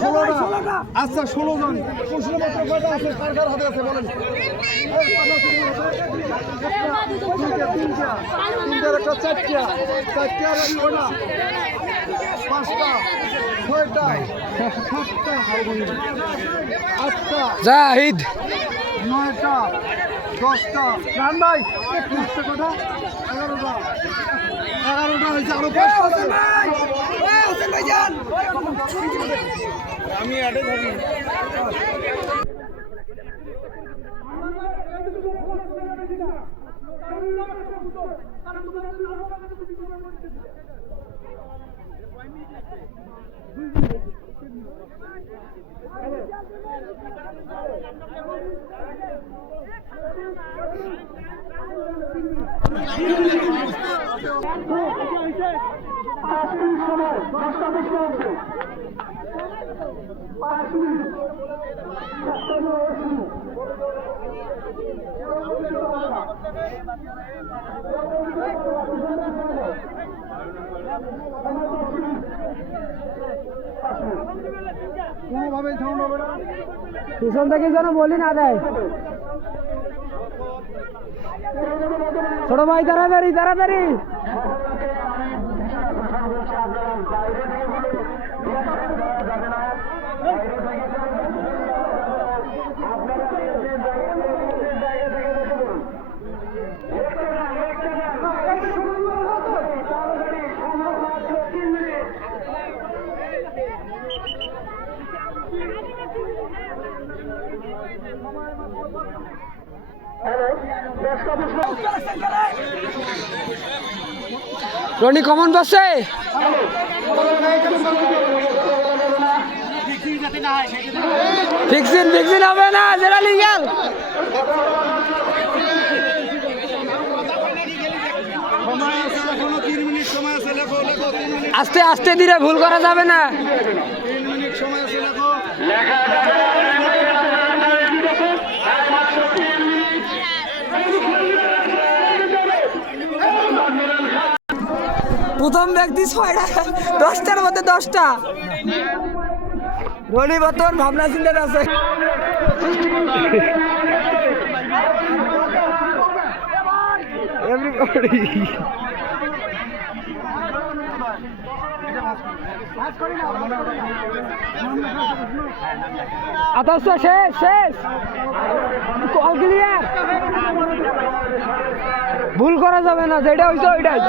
16টা। আচ্ছা 16 জন প্রশ্নপত্র কয়টা আছে? কার কার হাতে আছে বলেন। তিনটার একটা চারটা আর কয়টা? 5টা 6টা 7টা 8টা জাহিদ 9টা 10টা রান ভাই 11টা কটা? 11টা হয়েছে। আরো 5টা আছে। আমি অ্যাডে থাকি। কোনোভাবেই সাউন্ড হবে না। পিছন থেকে যেন বলি না দেয়। ছোট ভাই তাড়াতাড়ি তাড়াতাড়ি। রনি কমন বসে ফিক্সিন হবে না যেটা লিগ্যাল। আস্তে আস্তে ধীরে ভুল করা যাবে না। 3 মিনিট সময় আছে লেখো। প্রথম ব্যক্তি 6টা 10টার মধ্যে 10টা। রনি বর্তমান ভাবনা চিন্তা আছে। এভরিবডি আদর্শ শেষ কল ক্লিয়ার। ভুল করা যাবে না, যেটা হইছে ওইটাই।